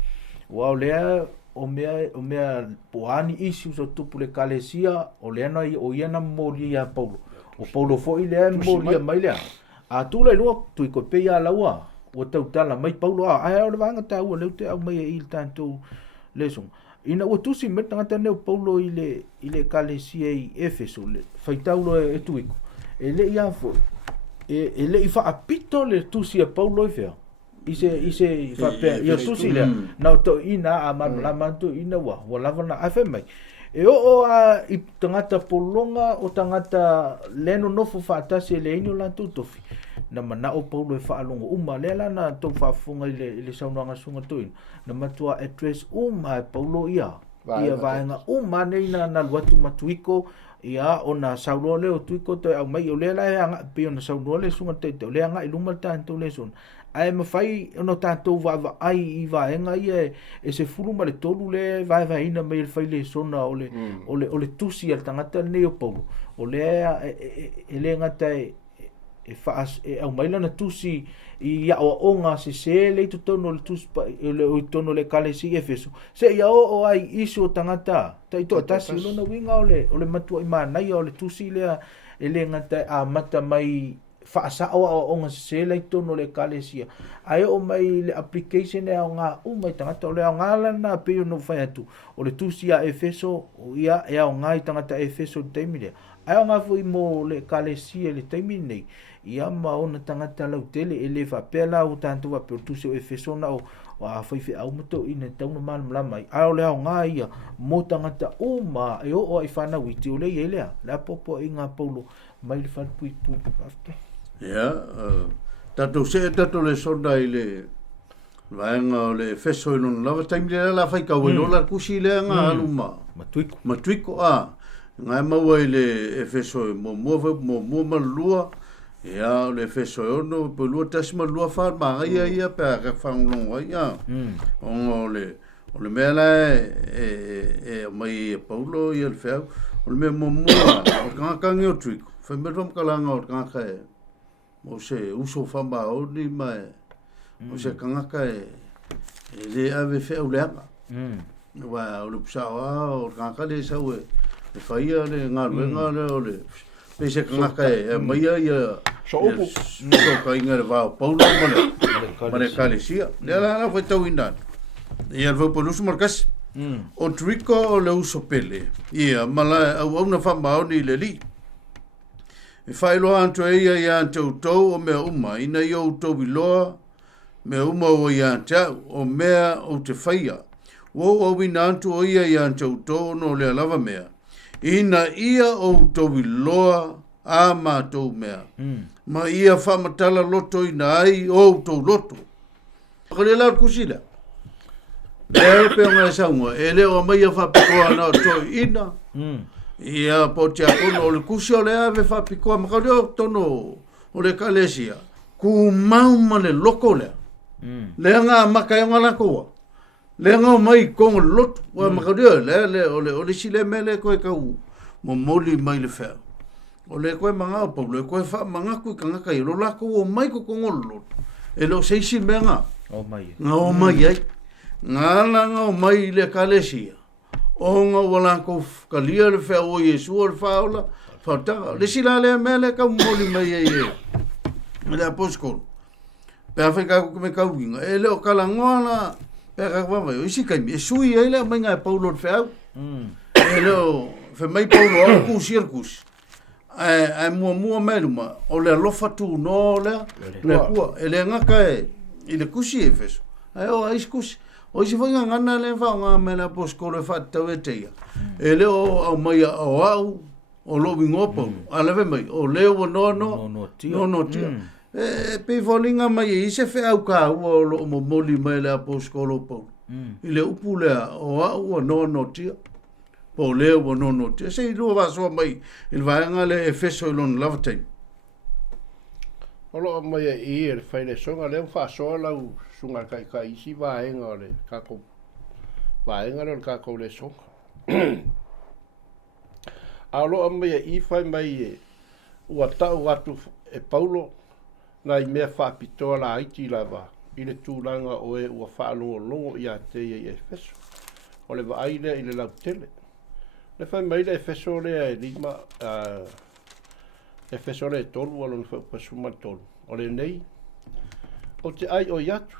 wa ole o mea poani isi so tupu le kalesia o le ana o iana mori ia Paulo o Paulo fo i le mori mai le a tu le lo tu ko pe ia laua o tau tala mai Paulo ai o le vanga ta o le te au mai i tanto lesong ina o tu si meta ngata ne Paulo i le kalesia i Efeso le fai taulo e tuiko e le ia fo e le ifa apito le tu si Paulo i fea ise fa pe ia tusi le na to ina ama la mantu ina wa lava na afa mai e o i tangata polonga o tangata leno no fa tasi le ino la tu tofi na mana o Paulo e fa alongo uma le la na to fa funga le saunanga sunga tuin na matua address Paulo ia vaenga nei na watu matuiko ia ona saulo le o tuiko to au mai o le la anga pe ona saulo le sunga te le anga i luma tanto le son ai ma fai ono tanto va ai i vaenga ia e se fulu ma le tolu le vai ina mai le fai le sona ole tusi al tangata ne o Paulo ole e le ngata e fa au mai lana tusi i ia o onga se le tu tono le tusi le tono le kalesi Efeso se ia o ai iso tangata tai to tasi lona winga ole matua i mana ia ole tusi le ele ngata a mata mai fa sa o onga se le tono le kalesia ai o mai le application e nga mai tangata ole nga lana pe no fa atu ole tusi a Efeso ia e nga tangata Efeso temile ai nga foi mo le kalesia le temile ia ma ona tangata lau tele ele fa pela o tanto va per tusi Efeso na o foi fe au moto ina tauna mal mai ai ole nga ia mo tangata uma e o ai fana witi ole ele la popo inga Paulo mai le fa pui after ia tato le sonda ile vaenga le Efeso i lona lava taimile la fai ka welo la kusi le nga aluma matuiko ngai maua i le Efeso mo malua ia le Efeso ono po lua tasi malua fa ma ia pe ka fanglong ia ole mela e mai Paulo ia le feu ole me mo o ka ngi o tuiko fa me rom kala nga o ka mo se uso fa ba o ni mai o se ka le ave fe o le wa o psa o ka le sa we e faia le nga ole pe se ka mai ia so ka inga va Paulo mole kalesia la foi tau ina ia vo polus marcas o trico le uso pele ia mala au na fa maoni le li e fai lo anto ia anto to o me uma ina yo to biloa me uma o ia ta o mea o te faia o wina anto ia anto to no le lava mea ina ia o to biloa a matou mea ma ia whamatala loto ina ai o tau loto kare la kusila leo pe nga saunga e leo mai ia whapikoa na to ina ia po te akono o le kusi o le ave whapikoa ma kare o tono o le kalesia ku mauma le loko lea lea ngā maka e ngana koa lea ngā mai kongo loto wa ma kare le o le sile mele koe kau mo moli mai le whea o le koe manga o Paulo, e koe wha manga koe ka ngaka i lo lako o mai ko kongolo. E lo seisi mea ngā. Ngā o mai ai. Ngā langa o mai le kalesia. O ngā wala ko kalia le whea o Yesu o le whaola. Whautanga. Le sila lea mea le ka moli mai ai e. Me le aposkolo. Pea whai kako me kauinga. E leo kala ngoana ka wa vai isi kai e sui ai la mai nga Paulo fe au hello fe mai Paulo au ku circus ai mua meluma o le lofa tu no le ku ele nga kai ile kusi e feso ai o ai kusi o si foi ngana le fa nga mela posko le fa tawetea ele o au mai au o lo bingopo ala ve mai o le o no tia pe volinga mai i se fe au ka o lo mo moli mai le posko lo po ile upule o no tia po le o no tia se lo va so mai il va nga le efeso lon love time o lo mai i e fai le songa le fa so la sunga kai si va enga le ka ko va enga le ka ko le songa alo mai i fai mai ua tau atu e Paulo na i mea whapitoa la iti lava i le tūlanga o e ua whaalongo i a te i Efeso o le waaile i le lau tele le fai mai le Efeso le e lima Efeso le tolu alo na whapasuma tolu o le nei o te ai o iatu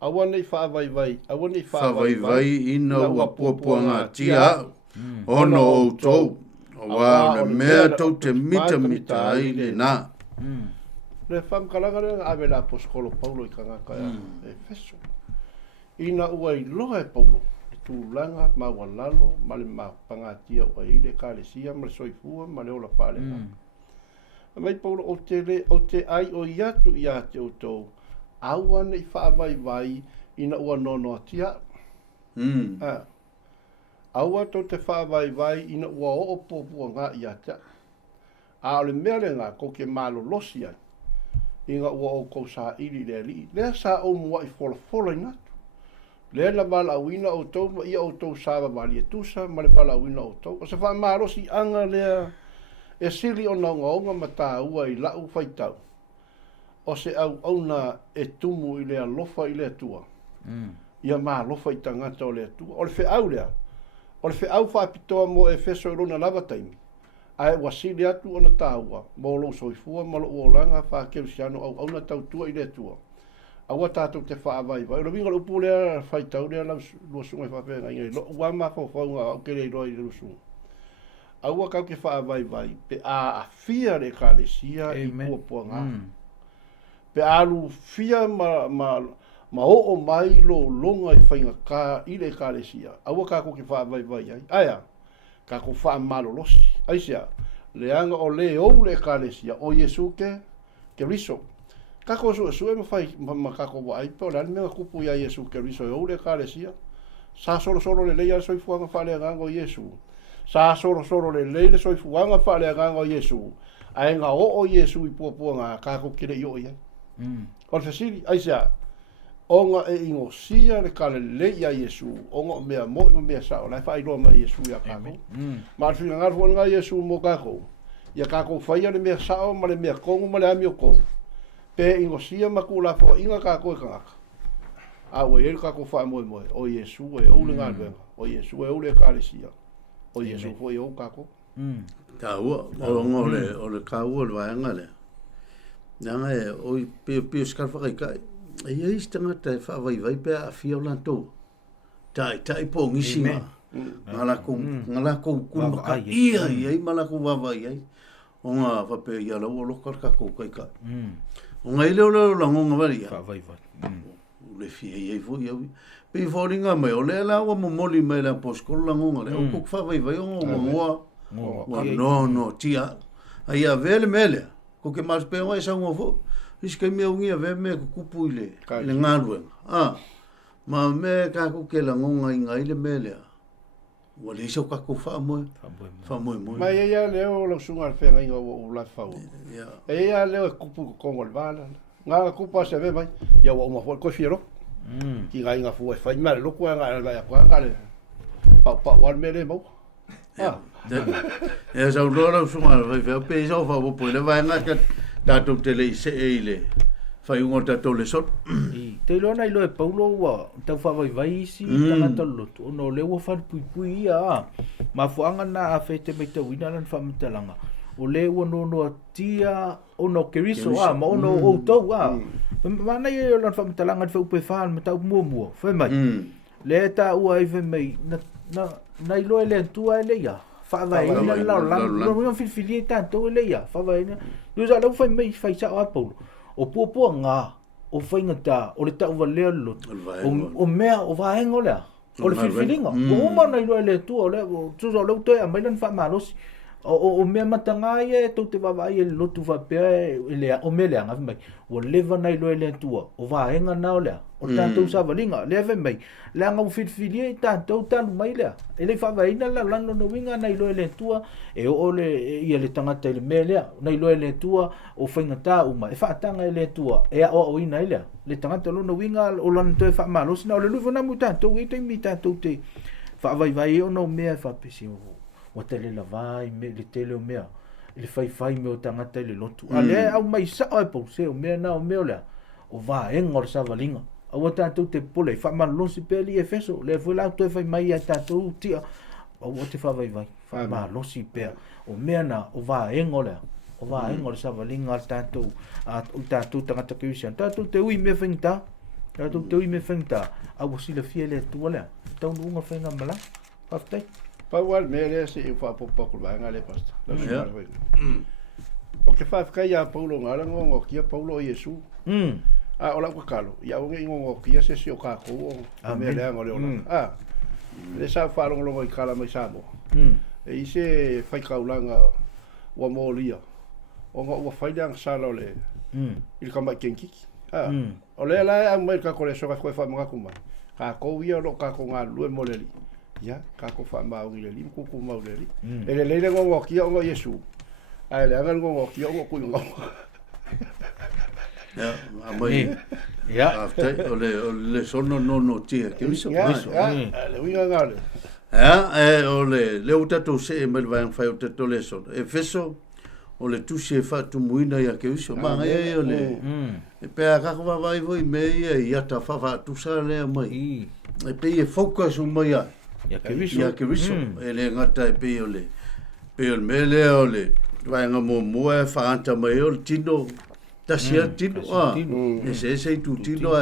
awa nei whaavaivai ina ua puapuanga tia ono o tau wa le mea tau te mita ai le na le fam kalanga le ave la poskolo Paulo i kanga kaya Efeso ina ua i loa e Paulo tu langa ma walalo ma le ma pangatia ua i le kalesia ma le soifua ma le ola fale mai Paulo o te ai o iatu i a te o tau aua nei whaavaivai ina ua nono atia aua tau te whaavaivai ina ua o popua ngā i atia a ole mea le ngā ko ke malo losi ai inga ua o kou sa iri le li lea sa o mua i fola inatu lea la wala awina o tau ma ia o tau sawa wali e tusa ma le wala awina o tau o se wha marosi anga lea e sili o naunga ma tā ua i lau whaitau o se au na e tumu i lea lofa i lea tua ia ma lofa i tangata o lea tua o le wheau lea o le wheau whapitoa mo e feso i rona lava taimi ai wasili atu ona tāua mo lo soifua ma lo olanga whakeu siano au na tau tua i lea tua aua tātou te whaavaivai lo vinga lupu lea whaitau lea lau luasunga i whawhenga ingai lo ua ma whawhaunga au kere i roa i luasunga aua kau ke whaavaivai pe a fia le kālesia i puapua ngā pe alu fia ma o mai lo longa i whainga ka i le kālesia aua kako ke whaavaivai ai aia kako wha malolosi aisia leanga o le ou le kālesia o Yesu ke riso kako su e mawhai ma kako wa ai peo lani mea kupu ia Yesu ke riso e ou le kālesia sa solo le leia soifuanga whale angango Yesu sa solo le leia soifuanga whale angango Yesu ainga o Yesu i puapua ngā kako kire i o ia o le fasiri aisia onga e ingosia le kale le ia Yesu onga mea mo mea sao lai fai roa mai Yesu ia kako ma finga ngar fo nga Yesu mo kako ia kako fai le mea sao ma le mea kongo ma le ami o kongo pe ingosia ma kula fo inga kako e kanga a we el kako fa mo o Yesu e o le ngar o Yesu e o le kalesia o Yesu fo e o kako ta ua o le kau le vaenga le nanga e o pe skarfa kai e ia istanga te whaavaivai pe a fia o lantou. Tai po ngisinga. Ngalako kumaka ia iai malako wawai ai. O ngā whape ia lau o lokar ka koukai kai. O ngai leo langonga wari ia. Whaavaivai. Le fia iai fo iau. Pe i whaoringa mai o lea laua momoli mai la poskolo langonga le. O kuk whaavaivai o ngoa. No, tia. Ai a vele mele. Ko ke mas pe ngai sa ngofo. Iskai mea ungia ve me kupu ile le ngaruenga ma me ka ku ke la ngonga inga ile melea wale iso ka ku fa mo ma ia leo lo sunga fenga inga o la fa ia leo kupu ko ngol bala nga kupa se ve mai ia o ma ko fiero ki ga inga fu e fa ma lo ko nga la ka le pa wal mele mo e sa lo sunga ve pe iso fa bo po le va nga ka tatou te lei se eile fai ungo tatou le sot te lo na ilo e Paulo wa tau whaavaivai isi tangata lotu ono le ua whanpui ia ma fuanga na a fete mai tau ina lan whamitalanga o le ua no tia ono keriso ma ono o tau mana ye lan fa mtalanga fa upe fa ma tau mo fa mai le ta ua i fe mai na ilo ele tua ele ya fa vai na la no fili tanto ele ya fa vai na lu za lo fa mai fa sa apolo o po nga o fa ngata o le ta ua le lo o mea o va engola o le filinga o ma na ilo ele tua le tu zo lo te a mai lan fa malos o mea matanga ye to te va ye lo tu va pe ele o me le anga mai o leva na ilo ele tua o va enga na ole o tanto sa valinga le ve mai le anga o filie tanto tan mai le ele fa vai na la lano no winga na ilo ele tua e o le ia le tanga te le mele na ilo ele tua o fainga ta o mai fa tanga ele tua e o ina ile le tanga te lo no winga o lan te fa malo sina o le lu na mu tanto i te mi tanto te fa vai o no me fa pesi o tele la vai me le tele o mea le fai me o tangata le lotu ale au mai sa o po se o mea na o mea le o va engor sa valinga o tanto te pole fa man lo si peli e feso le foi la to fai mai a tanto tia o te fa vai fa ma lo si pe o mea na o va engor o va engor sa valinga tanto a tanto tangata ke usian tanto te ui me fenta tanto te ui me fenta a o si le fiele tu ole tau nunga fenga mala aftai Paual mere se fa poco va ngale pasta. O que fa fica ya Paulo ngala ngo kia Paulo Yesu. A ola ko kalo. Ya o ngo kia se o ka ko o me le ngole ola. Le sa fa lo ngo kala mai sa mo. E ise fa ka ulanga wa molia. O ngo wa fa dang sa lo le. Il ka ma kenki. O le la a mai ka ko le so ka fa mga kuma. Ka ko wi lo ka ko nga lu mo le. Ya kako fa mau le lim ku mau le ele le ngo ki ngo Yesu ai le ngo ki ngo ku ngo ya amai ya after ole sono no tia ke viso le winga ngale ole le utato se me va fa utato le sono e feso ole tu se fa tu muina ya ke viso ma ole e pe ka va vai voi me ya ta fa tu sa le mai e pe e focus mai ya ke viso ele ngata pe ole mele ole vai nga mo e fa anta mai ole tino tasia tino ese tu tino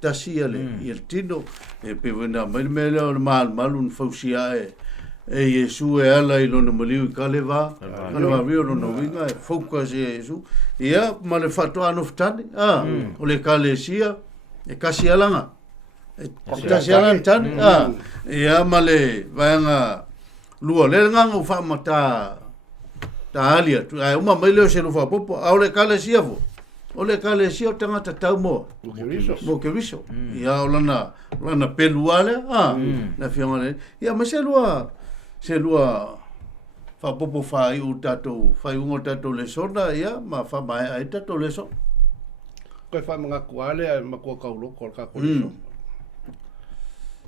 tasia le il tino e pe vena mele ole mal un fausia e Yesu e ala i lona maliu ka leva rio no winga e focus e Yesu ia ma le fatoa no ftani o le kalesia e kasi alanga ta siaran tan ia male vanga lua le nga fa mata ta alia tu ai uma mai le se lu fa popo au le kale sia vo o le kale sia tanga ta tau mo ke viso ia lana peluale na fiona ia ma se lua fa popo fa u tato fa un tato le sona ia ma fa mai ai tato le so ko fa mga kuale ma ko ka lo ko ka ko so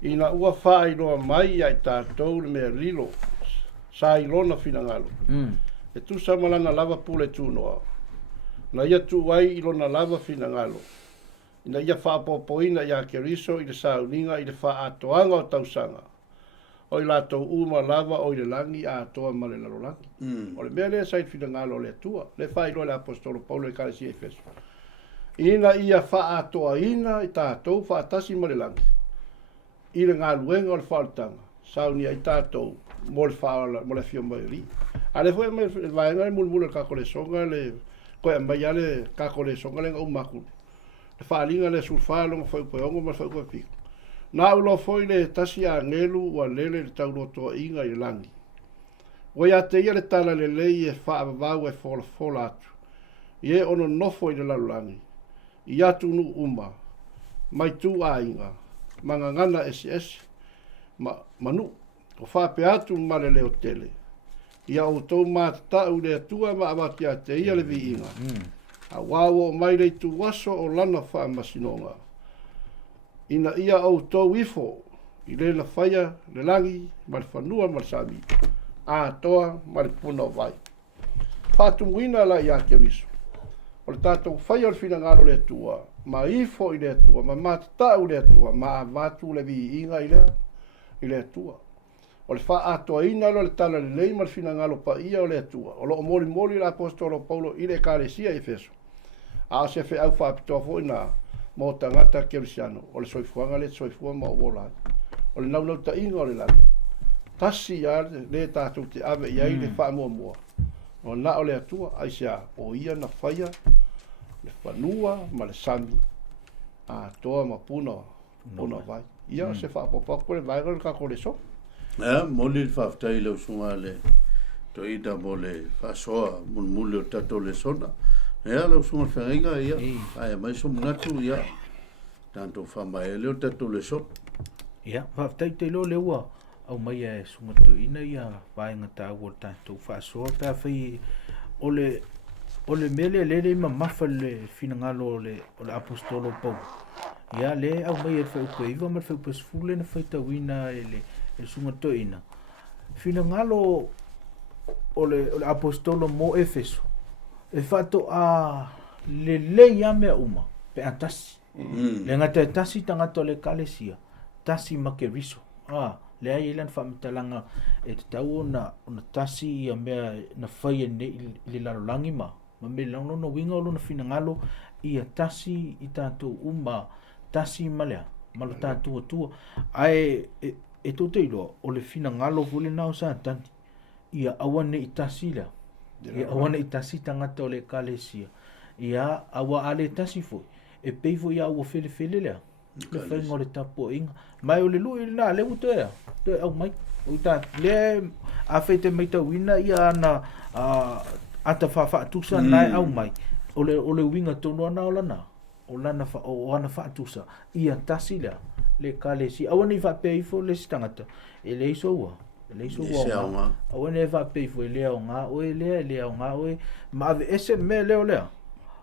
ina ua fai loa mai ai tātou le mea lilo sa ilona finangalo e tu sa malana lava pule tunoa na ia tu wai ilona lava finangalo ina ia fa popoina ia keriso i le sauninga i le fa atoanga o tausanga o i lato uma lava o i le langi a atoa ma le lalolangi o le mea lea sai finangalo le tua le fai loa le apostolo Paulo e kalesi e feso ina ia fa atoa ina i tātou fa atasi ma le langi i le ngā luenga o le whaotanga. Sauni ai tātou mo le whaola, mo le fio mai ri. A le fwoi mai vaenga le mulmula kako le songa le koe mai ale kako le songa le ngau makulu. Le whaalinga le sulwhalonga whaupeonga ma whaupe piko. Nā ulo fwoi le tasi a ngelu wa lele le taurotoa inga i langi. Wai a te ia le tala le lei e whaavavau e fola atu. Ie ono nofo i le lalulangi. I atu nu uma. Mai tu a inga. Mangangana SS manu o whape atu ma le leo tele ia o tau mātatau le atua ma amati a te ia le vi inga a wawo mai le tu waso o lana wha masinonga ina ia o tau ifo i le na whaia le langi ma le whanua ma le sami a toa ma le puna o vai whatu wina la i a keriso o le tātou whaia o le whina le atua ma ifo i le atua, ma matatau le atua, ma avatu le vi inga i le atua. o le wha atoaina lo le tala le lei ma le finangalo pa ia o le atua. O lo moli moli la apostolo Paulo i le kalesia Efeso. A se fe au wha apitoa fo ina mo tangata kerisiano. O le soifuanga le soifua ma o wola. O le naunau ta inga o le lana. Tasi ia le tātou te ave iai le wha mua mua. O na o le atua aisia o ia na whaia le whanua ma le sami. A toa ma puna vai. Ia se wha apopako le vai le kako le so. Moli le whaftai lau sunga le to ida mo le whasoa mulmule o tato le sona. Lau sunga whenga ia. Ai mai so mnatu ia. Tanto whamaele o tato le sona. Ia, whaftai te lo le ua. Au mai e sunga to ina ia vaenga ta ua tato whasoa. Pea whai o le mele le ma mafa le finangalo o le apostolo Pau. Ia le au mai e whaupe iwa ma whaupe sfule na whaitawina e sunga to ina. Finangalo o le apostolo mo Efeso. E whato a le ia mea uma pe a tasi. Le ngata e tasi tangata le kalesia. Tasi makeriso. Le ai ilan whamitalanga e te tau ona tasi ia mea na whaia ne i larolangi ma. Ma me launo no winga o luna finangalo ia tasi i tātou uma tasi malea. Malo tātou atua. Ai e tō te iloa o le finangalo vule nao sa tani. Ia awane i tasi lea. Ia awane i tasi tangata o le kalesia. Ia awa ale tasi foi. E peifo ia awa fele lea. Le whainga o le tapo inga. Mai o le lui na le uto ea. Te au mai. Uta le a feite meita wina ia ana ata whaatusa nai au mai. O le winga tono ana o lana. O lana o ana whaatusa. Ia tasi lea. Le kalesia. Awane i whapeifo le stangata. E le iso ua. Le iso ua. Awane e whapeifo e lea o ngā oe lea o ngā oe. Ma ave ese me leo lea.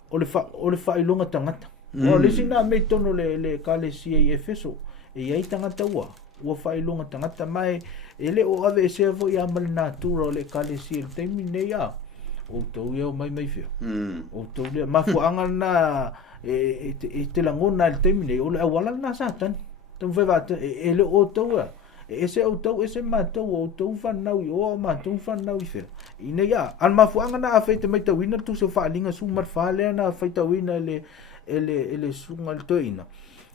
O le whailonga tangata. O le sina me tono le kalesia i Efeso. E iai tangata ua. Ua whailonga tangata mai. E le o ave ese avo i amal nātura o le kalesia. Le teimi nei a. O tau ia o mai whia. O tau lea. Mafuanga na e te langona le teimi nei. O le awala na satan. Tamu whewata. E le o tau ea. Ese o tau, ese mātou, o tau whanau i oa mātou whanau i whera. Ine ia, an mafuanga na a whaita mai tawina tu se whaalinga sumar whaalea na whaita wina ele sunga le toina.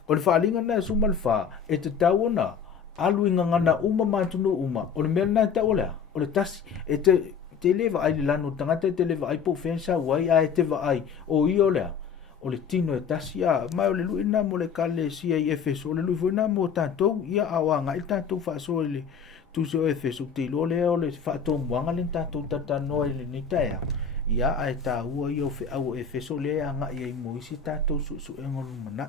O le whaalinga na sumar wha, e te tau ona, alu inga ngana uma mātunu uma, o le mea na tau lea, o le tasi, e te lewa ai le lano tangata, te lewa ai po whensa wai, a e te wa ai, o i o lea. O le tino e tasi a mai o le lui na mo le kalesia i Efeso o le lui foi na mo tātou ia awanga i tātou whaasoa le tuse o Efeso te ilo le o le whaatou muanga le tātou tatanoa i le nitaea ia a e tā ua i o au o Efeso le a nga i moisi tātou su engolu mana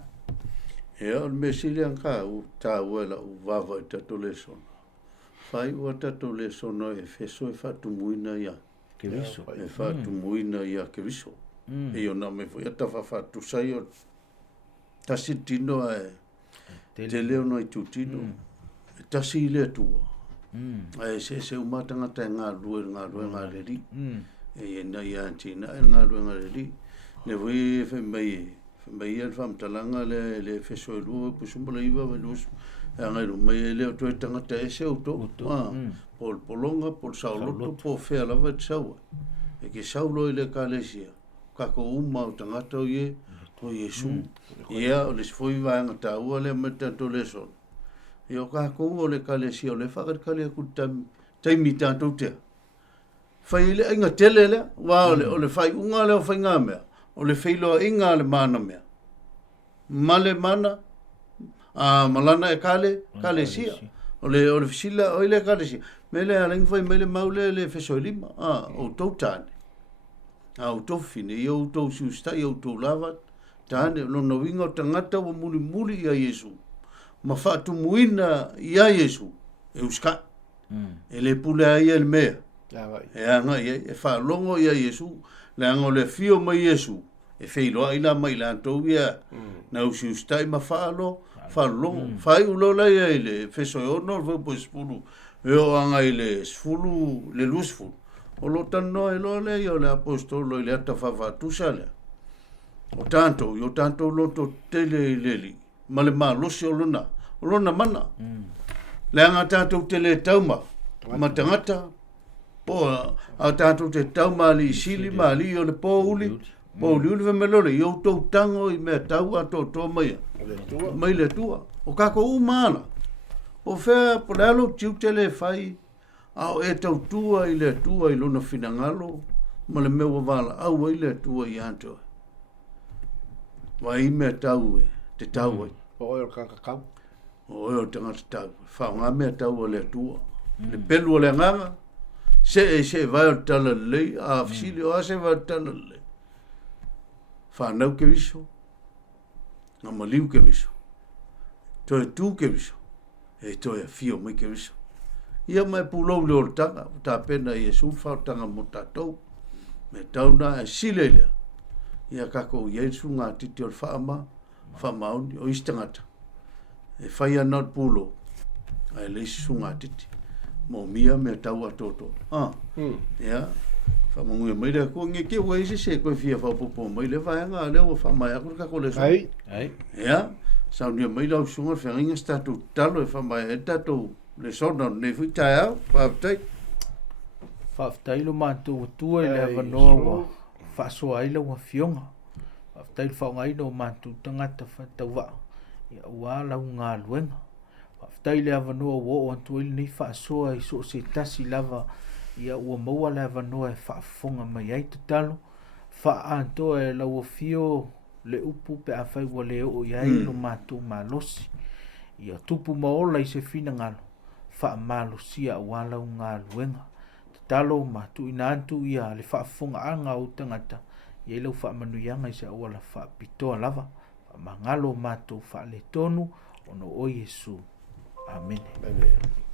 Ea o me sili an ka u tā ua la u vava i tātou le sona whai ua tātou le sona Efeso e whaatumuina ia Keriso e whaatumuina ia Keriso e o na me foi ata whawhatu sai o tasi tino e te leo no i tutino e tasi i lea tua e se umatanga te ngā rue ngā reri e na i antina e ngā rue ngā reri ne voi e whemai e whamtalanga le wheso e rua pusumbala iwa venusu e ngai rumai e leo tue tangata e se auto pol polonga pol sauloto po whea lava te saua e ke saulo i le kalesia kako uma o tangata o ye o Yesu. Ia o le sfoi vanga ta ua le meta to le son. E o kako o le kalesia o le whakar aku taimi tātou tea. Whai le inga tele le, o le whai unga le o whai ngā mea. O le whailoa inga le mana mea. Male mana, malana e kalesia. O le fisila o le kalesia. Mele a ringi whai mele maule le whesoi lima. O tau tāne. Au tofine i au tau siustai au tau lava tāne no na winga o tangata wa muli i a Yesu ma whaatu muina i a Yesu e uska e le pule a ia le mea e anga e whaalongo i a Yesu le anga o le fio mai Yesu e whailoa ila mai la antou ia na u siustai ma whaalongo whai ulola ia i le whesoi ono vaupo spulu e o anga i le sfulu le lusfulu o lo tano e lo le o le apostolo i le ata whawhatusa le. O tanto lo to tele i leli. Ma le maa losi o lona mana. Le anga tātou te le tauma, ma tangata, po a tātou te tauma li sili ma li o le pōuli, pōuli uli vemelole, i o tau tango i mea tau a tō maia, mai le tua, o kako umana, o whea po le alo tiu te le whai, au e tau tua i le tua i luna finangalo, ma le meua wala, au i le tua i antoa. Wa i mea tau e, te tau ai. O e o kakakau. O e o tangata tau, whaonga mea tau le tua. Le pelu o le nganga, se vai o tala lei, a fisili o ase vai o tala lei. Whanau ke viso, ngā maliu ke viso, toi tū ke viso, e toi a fio mai ke viso. Ia mai pulou le o le tanga, ta pena i e sūwhau tanga mo tātou, me tauna e sile lea. Ia kako Yesu ngā titi o le whaamauni o istangata. E whai ana pulo, ai leisi su ngā titi. Mo mia me tau a toto. Ia, whamangu e maile ko nge ke ua isi se koe fia whaupopo maile whaenga leo o whamai ako kako le sa. Ia, sau nia maile au sunga whenginga statu talo e whamai e tato le sona ne fui tai au, whaaftai. Whaaftai lo mātou tua i le avanoa wa whaasoa aila wa fionga. Whaaftai lo whaongai no mātou tangata whatau wao. Ia ua lau ngā luenga. Whaaftai le avanoa wo o antua ili nei whaasoa i so se tasi lava. Ia ua maua le avanoa e whaafonga mai ai tatalo. Whaantoa e lau o fio le upu pe a whai wa leo o iai no mātou malosi. Ia tupu maola i se fina ngalo. Whaamalosia ua lau ngā luenga. Talo matu ina antu ia le whaafonga anga o tangata. Ia lau whaamanuianga i se aua la whaapitoa lava. Mangalo matu whaale tonu ono o Yesu. Amen. Amen.